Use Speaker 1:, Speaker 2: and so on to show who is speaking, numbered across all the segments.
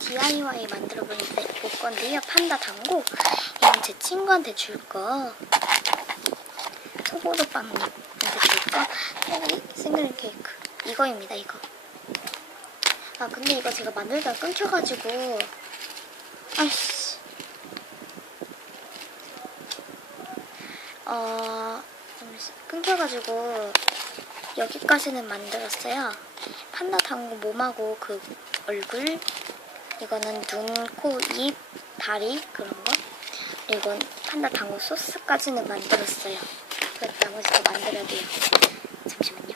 Speaker 1: DIY 만들어 볼 건데요. 판다 당고. 이건 제 친구한테 줄 거. 소보로 빵한테 줄 거. 생- 생일 케이크. 이거입니다, 이거. 아, 근데 이거 제가 만들다가 끊겨가지고. 아이씨. 어, 끊겨가지고 여기까지는 만들었어요. 판다 당고 몸하고 그 얼굴, 이거는 눈, 코, 입, 다리 그런 거. 그리고 판다 당고 소스까지는 만들었어요. 그 나머지 더 만들어야 돼요. 잠시만요.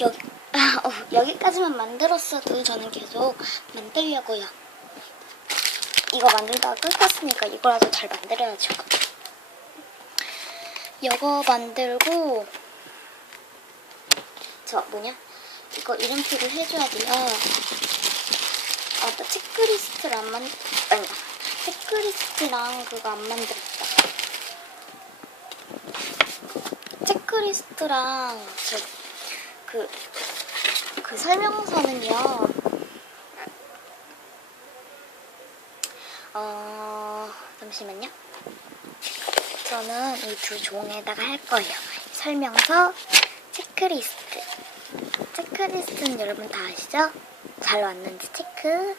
Speaker 1: 여기, 아, 어, 여기까지만 만들었어도 저는 계속 만들려고요. 이거 만들다가 끊겼으니까 이거라도 잘 만들어야죠. 이거 만들고 저 뭐냐 이거 이름표를 해줘야 돼요. 아나 체크리스트를 안 만, 아니 체크리스트랑 그거 안 만들었다. 체크리스트랑 저 그 그 설명서는요. 어 잠시만요. 저는 이 두 종에다가 할 거예요. 설명서, 체크리스트. 체크리스트는 여러분 다 아시죠? 잘 왔는지 체크.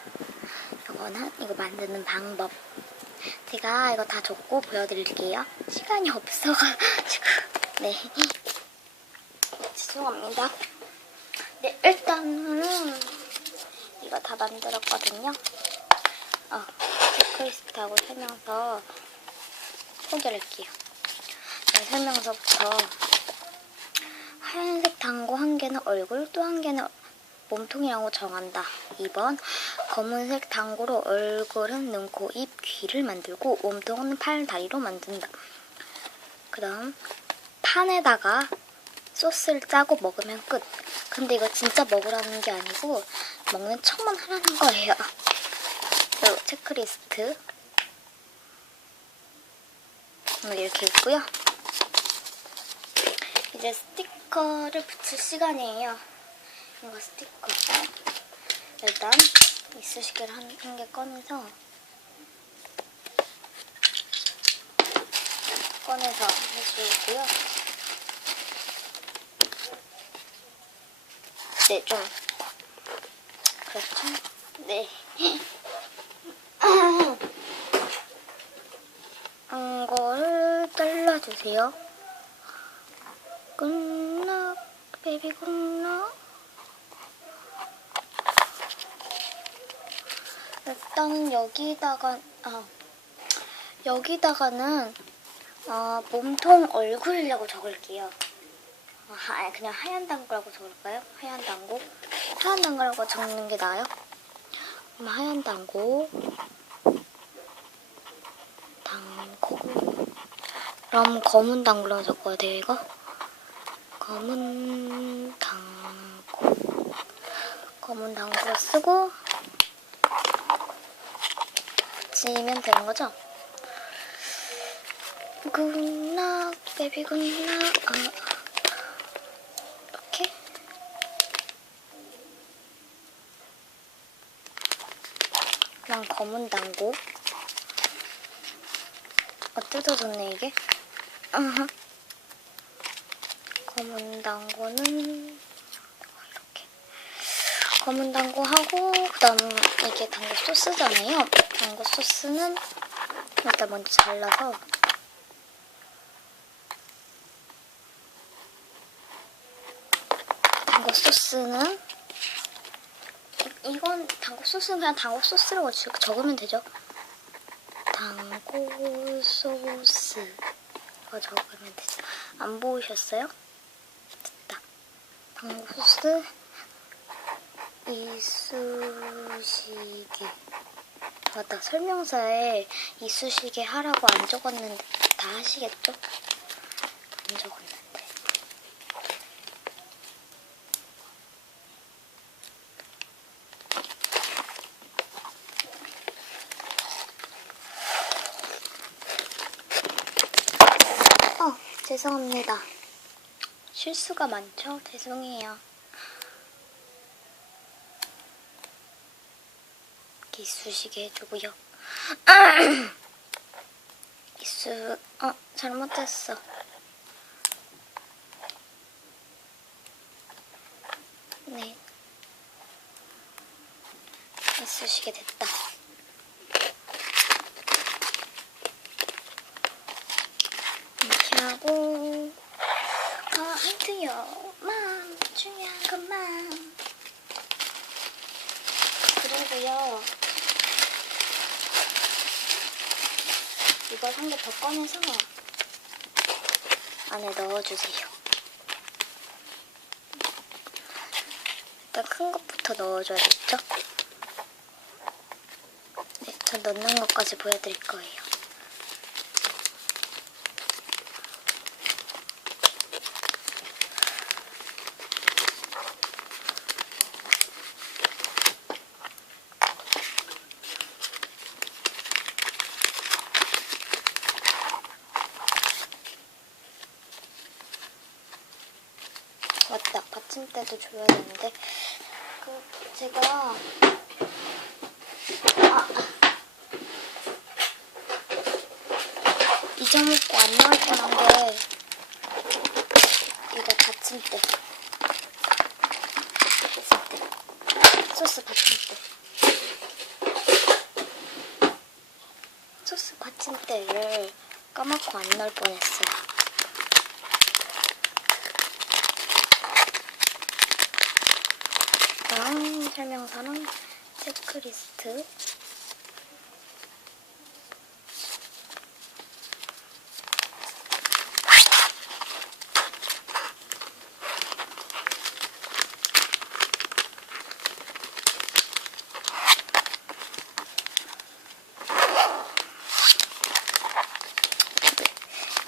Speaker 1: 이거는 이거 만드는 방법. 제가 이거 다 적고 보여드릴게요. 시간이 없어가지고. 네. 죄송합니다. 네, 일단은 이거 다 만들었거든요. 어, 체크리스트하고 설명서 소개할게요. 네, 설명서부터 하얀색 당고 한 개는 얼굴, 또 한 개는 몸통이라고 정한다. 2번 검은색 당고로 얼굴은 눈, 코, 입, 귀를 만들고 몸통은 팔, 다리로 만든다. 그 다음 판에다가 소스를 짜고 먹으면 끝. 근데 이거 진짜 먹으라는 게 아니고 먹는 척만 하라는 거예요. 그리고 체크리스트 이렇게 있고요. 이제 스 티커를 붙일 시간이에요. 이거 스티커. 일단 이쑤시개를 한 개 꺼내서 꺼내서 해주고요. 네, 좀 그렇죠. 네. 이거를 잘라주세요. 끝나, 베이비 끝나. 일단 여기다가, 아, 여기다가는 어, 몸통 얼굴이라고 적을게요. 어, 하, 그냥 하얀 당구라고 적을까요? 하얀 당구? 하얀 당구라고 적는 게 나아요? 그럼 하얀 당구. 당고. 그럼 검은 당구라고 적어야 돼요, 이거? 검은 당고. 검은 당구로 쓰고, 붙이면 되는 거죠? 굿락, 베비 굿락. 아, 이렇게. 그냥 검은 당고. 어, 뜯어졌네, 이게. 검은 당고는 이렇게. 검은 당고 하고, 그 다음 이게 당고 소스잖아요. 당고 소스는 일단 먼저 잘라서 당고 소스는 이- 이건 당고 소스는 그냥 당고 소스라고 적- 적으면 되죠. 당고 소스 적으면 되죠. 안 보이셨어요? 당고 소스? 이쑤시개. 맞다 설명서에 이쑤시개 하라고 안 적었는데 다 하시겠죠? 안 적었는데. 어 죄송합니다 실수가 많죠? 죄송해요 이쑤시개 해주고요. 이쑤, 어, 잘못했어. 네. 이쑤시개 됐다. 이렇게 하고, 아, 힌트요. 맘, 중요한 것만. 그리고요. 이걸 한 개 더 꺼내서 안에 넣어주세요. 일단 큰 것부터 넣어줘야겠죠? 네, 저 넣는 것까지 보여드릴 거예요. 맞다 받침대도 줘야 되는데. 그 제가 아 잊어먹고 안 나올 뻔한 게 이거 받침대 받침대 소스 받침대 소스 받침대를 까먹고 안 넣을 뻔했어요. 다음 설명서는 체크리스트.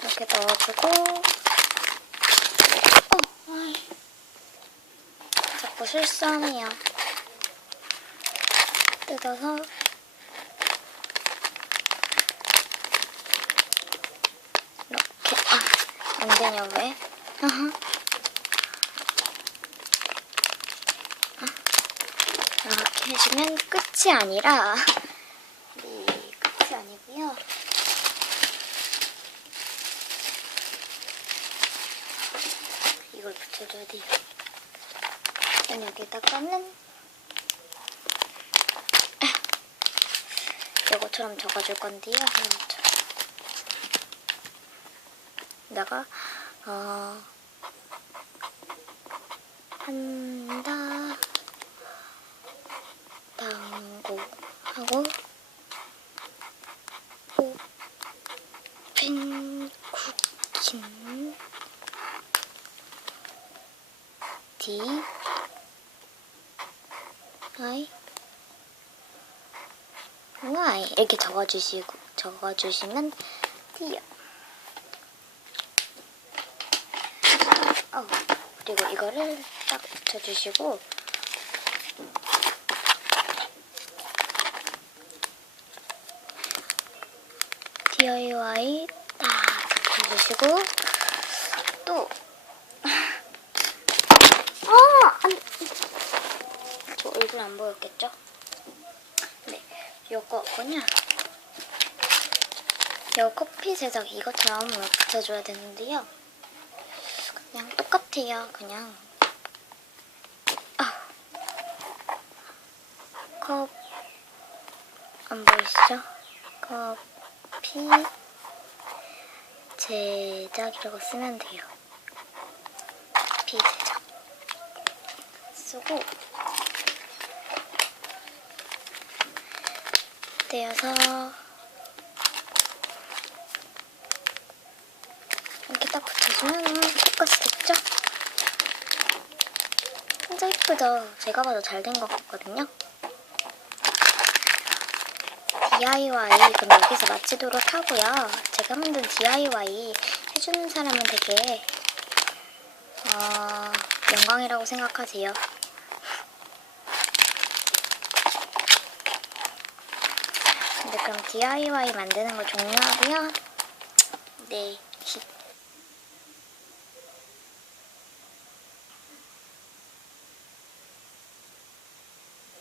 Speaker 1: 이렇게 넣어주고, 어. 자꾸 실수하네요. 뜯어서 이렇게 아, 안 되냐 왜? 아, 이렇게 해주면 끝이 아니라 네, 끝이 아니고요. 이걸 붙여줘야 돼요. 여기다가는 이거처럼 적어줄 건데요. 이거처럼. 내가 어 한다 당고 하고 오픈 쿠킹 D I Y 이렇게 적어주시고 적어주시면 돼요. 어 그리고 이거를 딱 붙여주시고 DIY 딱 붙여주시고 또 아! 안, 저 얼굴 안 보였겠죠? 네, 요거 뭐냐? 요 커피 제작 이것처럼 붙여줘야 되는데요. 그냥 똑같아요. 그냥 아, 컵, 안 보이시죠? 커피 제작이라고 쓰면 돼요. 커피 제작. 쓰고 떼어서 이렇게 딱 붙여주면 똑같이 됐죠? 진짜 이쁘죠? 제가 봐도 잘 된 것 같거든요. DIY 그럼 여기서 마치도록 하고요. 제가 만든 DIY 해주는 사람은 되게 어, 영광이라고 생각하세요. 근데 그럼 DIY 만드는 거 종료하고요. 네.